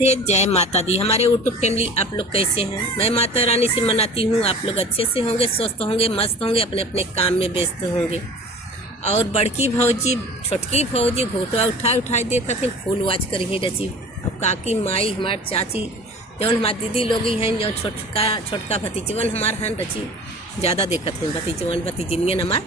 राधे, जय माता दी। हमारे यूट्यूब फैमिली आप लोग कैसे हैं? मैं माता रानी से मनाती हूँ आप लोग अच्छे से होंगे, स्वस्थ होंगे, मस्त होंगे, अपने अपने काम में व्यस्त होंगे। और बड़की भौजी छोटकी भौजी घोटवा उठाए देखत हैं, फूल वाच कर ही रची। अब काकी माई हमार चाची जौन हमार दीदी लोग हैं, जो छोटका भतीजवन हमार हन रची ज़्यादा देखत हैं, भतीजवन भतीजनियन हमार।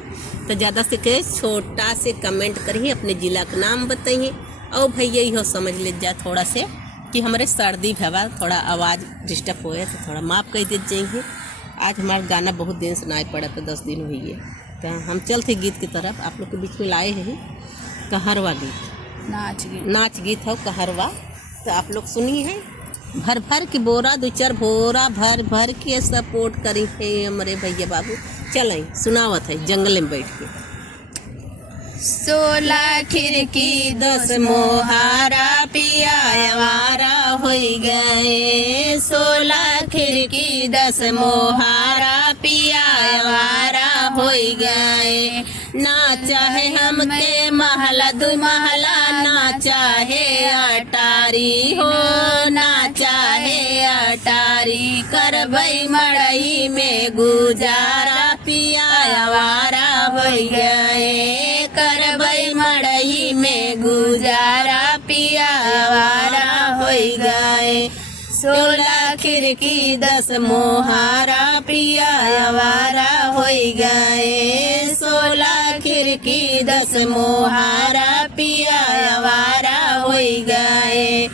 तो ज़्यादा से कहे छोटा से कमेंट करिए, अपने ज़िला का नाम बताइए। और भैया यही समझ ले जा थोड़ा से कि हमारे सर्दी भवा थोड़ा आवाज़ डिस्टर्ब हो है, तो थोड़ा माफ़ कर देते जाइए। आज हमारा गाना बहुत दिन सुनाई पड़ा, तो 10 दिन हुई है। तो हम चलते गीत की तरफ, आप लोग के बीच में लाए हैं कहरवा गीत, नाच गीत हो कहरवा। तो आप लोग सुनी है। भर भर के बोरा 2-4 बोरा भर भर के सपोर्ट करी है हमारे भैया बाबू। चलें सुनावत है जंगल में बैठ के। 16 खिड़की 10 मोहारा पिया आवारा हो गए। 16 खिड़की 10 मोहारा पिया आवारा हो गए। ना चाहे हमके महला 2 महला, ना चाहे अटारी हो, ना चाहे अटारी। करबई मड़ई में गुजारा पिया आवारा हो गए। करबई मड़ई में गुजारा पिया आवारा हो गए। 16 खिड़की 10 मोहारा पिया आवारा हो गए। 16 खिड़की 10 मोहारा पिया आवारा हो गए।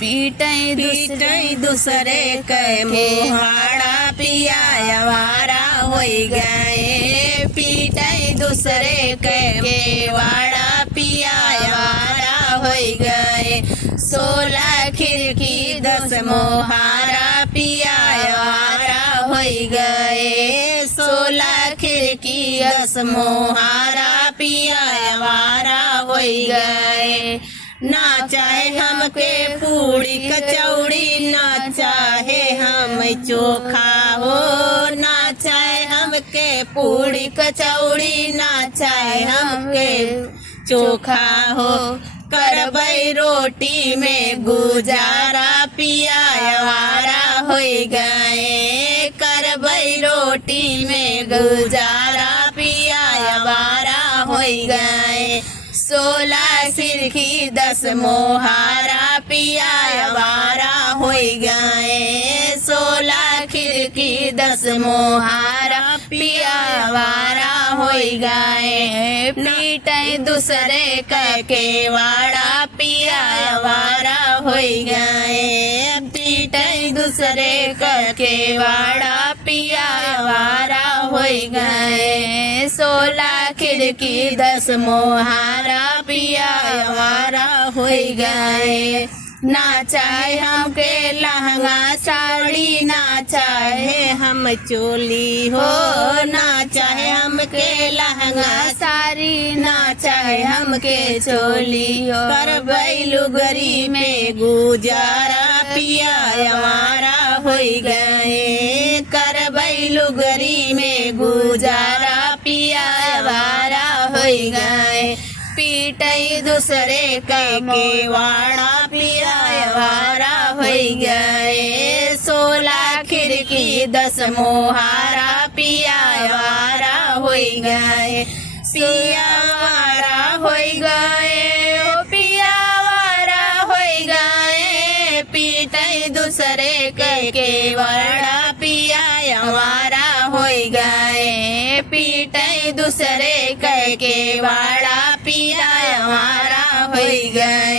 पीटई दूसरे के मोहारा पिया आवारा हो गए। पीटई दूसरे के वाड़ा पिया आवारा हो गए। 16 खिड़की 10 मोहारा पिया आवारा हो गए। 16 खिड़की 10 मोहारा पिया आवारा हो गए। ना चाहे हमके पूड़ी कचौड़ी, ना चाहे हम चोखा हो, ना चाहे हमके पूड़ी कचौड़ी, ना चाहे हमके चोखा हो। करबई रोटी में गुजारा पिया आवारा हो गए। करबई रोटी में गुजारा पिया आवारा हो गए। 16 खिड़की 10 मोहारा पिया आवारा हो गए। 16 खिड़की 10 मोहारा पिया आवारा हो गए। पीटई दूसरे के वाड़ा पिया आवारा हो गए। पीटई दूसरे के वाड़ा पिया आवारा हो गए। 16 खिड़की 10 मोहारा पिया आवारा हो गए। ना चाहे हमके लहंगा साड़ी, ना चाहे हम चोली हो, ना चाहे हमके लहंगा साड़ी, ना चाहे हमके चोली हो। करबई लुगरी में गुजारा पिया आवारा हो गए। करबई लुगरी में गुजारा पिया आवारा हो गए। पीटई दूसरे के वाड़ा पिया आवारा हो गए। 16 खिड़की 10 मोहारा पिया आवारा हो गए। पिया आवारा हो गए, ओ पिया आवारा हो गए। पीटई दूसरे के वाड़ा पिया आवारा हो गए। पीटई दूसरे के वाड़ा पिया आवारा हो गए।